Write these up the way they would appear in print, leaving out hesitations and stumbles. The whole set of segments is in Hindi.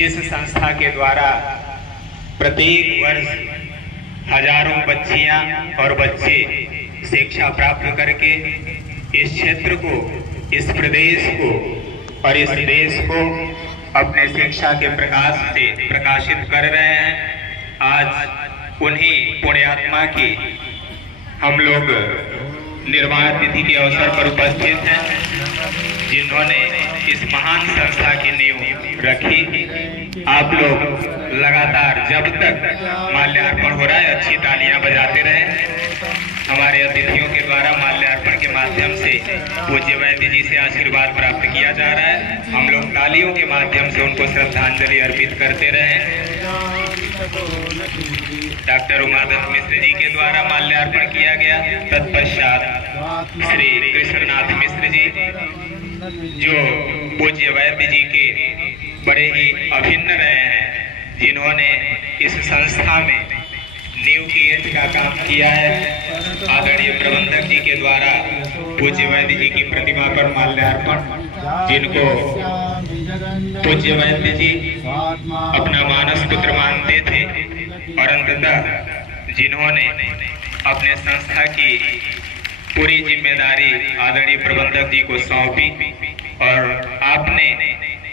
जिस संस्था के द्वारा प्रत्येक वर्ष हजारों बच्चियां और बच्चे शिक्षा प्राप्त करके इस क्षेत्र को, इस प्रदेश को और इस देश को अपने शिक्षा के प्रकाश से प्रकाशित कर रहे हैं। आज उन्हीं पुण्यात्मा की हम लोग निर्वाण तिथि के अवसर पर उपस्थित हैं, जिन्होंने इस महान संस्था की नींव रखी। आप लोग लगातार जब तक माल्यार्पण हो रहा है अच्छी तालियां बजाते रहें। हमारे अतिथियों के द्वारा माल्यार्पण के माध्यम से पूज्य वैद्य जी से आशीर्वाद प्राप्त किया जा रहा है। हम लोग तालियों के माध्यम से उनको श्रद्धांजलि अर्पित करते रहें। डॉक्टर उमादत्त मिश्र जी के द्वारा माल्यार्पण किया गया। तत्पश्चात श्री कृष्णनाथ मिश्र जी, जो पूज्य वैद्य जी के बड़े ही अभिन्न रहे हैं, जिन्होंने इस संस्था में नींव की ईंट का काम किया है। आदरणीय प्रबंधक जी के द्वारा पूज्य वैद्य जी की प्रतिमा पर माल्यार्पण, जिनको पूज्य वैद्य जी अपना मानस पुत्र मानते थे और अंततः जिन्होंने अपने संस्था की पूरी जिम्मेदारी आदरणीय प्रबंधक जी को सौंपी और आपने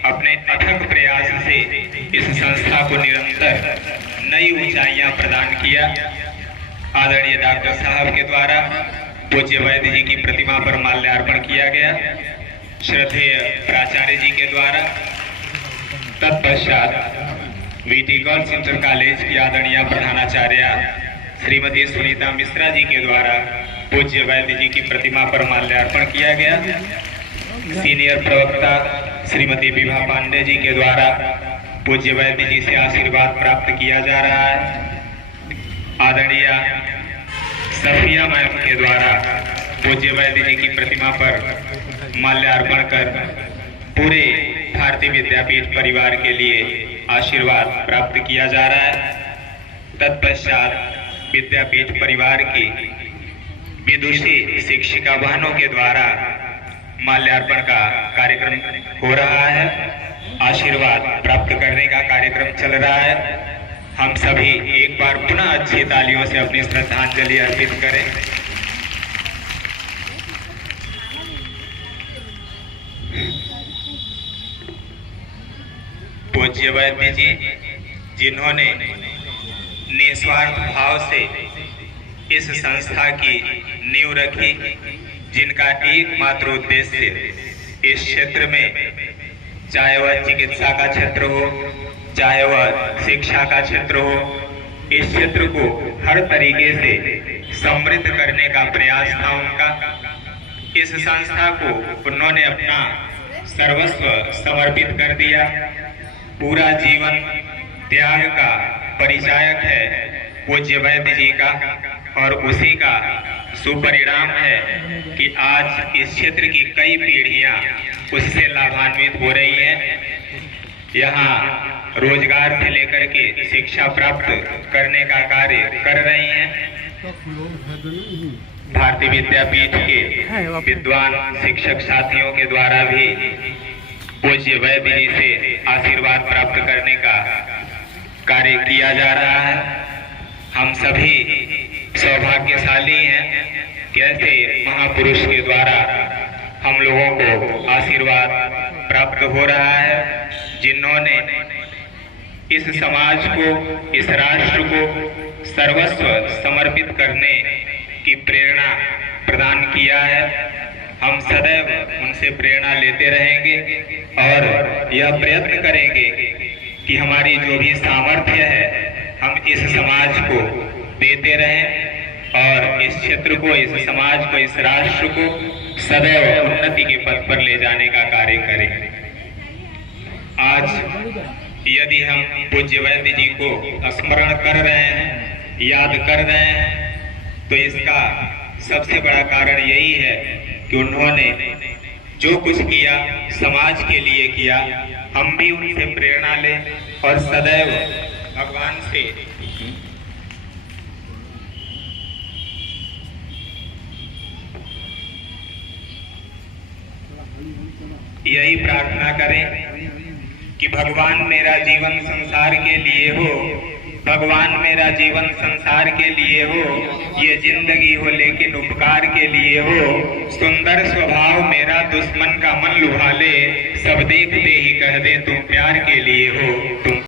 अपने अथक प्रयास से इस संस्था को निरंतर नई ऊंचाइयां प्रदान किया। आदरणीय डॉक्टर साहब के द्वारा पूज्य वैद्य जी की प्रतिमा पर माल्यार्पण किया गया। श्रद्धेय प्राचार्य जी के द्वारा तत्पश्चात वीटी गर्ल्स इंटर कॉलेज की आदरणीय प्रधानाचार्य श्रीमती सुनीता मिश्रा जी के द्वारा पूज्य वैद्य जी की प्रतिमा पर माल्यार्पण किया गया। सीनियर प्रवक्ता श्रीमती विभा पांडे जी के द्वारा पूज्य वैद्य जी से आशीर्वाद प्राप्त किया जा रहा है। आदरणीय सफिया मैम के द्वारा पूज्य वैद्य जी की प्रतिमा पर माल्यार्पण कर पूरे भारतीय विद्यापीठ परिवार के लिए आशीर्वाद प्राप्त किया जा रहा है। तत्पश्चात विद्यापीठ परिवार की विदुषी शिक्षिका बहनों के द्वारा माल्यार्पण का कार्यक्रम हो रहा है। आशीर्वाद प्राप्त करने का कार्यक्रम चल रहा है। हम सभी एक बार पुनः अच्छी तालियों से अपनी श्रद्धांजलि अर्पित करें। पूज्य वैद्य जी, जिन्होंने निस्वार्थ भाव से इस संस्था की नींव रखी, जिनका एकमात्र उद्देश्य इस क्षेत्र में, चाहे वह चिकित्सा का क्षेत्र हो, चाहे वह शिक्षा का क्षेत्र हो, इस क्षेत्र को हर तरीके से समृद्ध करने का प्रयास था उनका। इस संस्था को उन्होंने अपना सर्वस्व समर्पित कर दिया। पूरा जीवन त्याग का परिचायक है पूज्य वैद्य जी का, और उसी का सुपरिणाम है कि आज इस क्षेत्र की कई पीढ़ियां उससे लाभान्वित हो रही हैं। यहाँ रोजगार से लेकर के शिक्षा प्राप्त करने का कार्य कर रही हैं। भारतीय विद्यापीठ के विद्वान शिक्षक साथियों के द्वारा भी पूज्य वैद्य जी से आशीर्वाद प्राप्त करने का कार्य किया जा रहा है। हम सभी सौभाग्यशाली हैं कि ऐसे महापुरुष के द्वारा हम लोगों को आशीर्वाद प्राप्त हो रहा है, जिन्होंने इस समाज को, इस राष्ट्र को सर्वस्व समर्पित करने की प्रेरणा प्रदान किया है। हम सदैव उनसे प्रेरणा लेते रहेंगे और यह प्रयत्न करेंगे कि हमारी जो भी सामर्थ्य है हम इस समाज को देते रहें और इस क्षेत्र को, इस समाज को, इस राष्ट्र को सदैव उन्नति के पथ पर ले जाने का कार्य करें। आज यदि हम पूज्य वैद्य जी को स्मरण कर रहे हैं, याद कर रहे हैं, तो इसका सबसे बड़ा कारण यही है कि उन्होंने जो कुछ किया समाज के लिए किया। हम भी उनसे प्रेरणा लें और सदैव भगवान से यही प्रार्थना करें कि भगवान मेरा जीवन संसार के लिए हो, भगवान मेरा जीवन संसार के लिए हो, ये जिंदगी हो लेकिन उपकार के लिए हो। सुंदर स्वभाव मेरा दुश्मन का मन लुभा ले, सब देखते ही कह दे तुम प्यार के लिए हो। तुम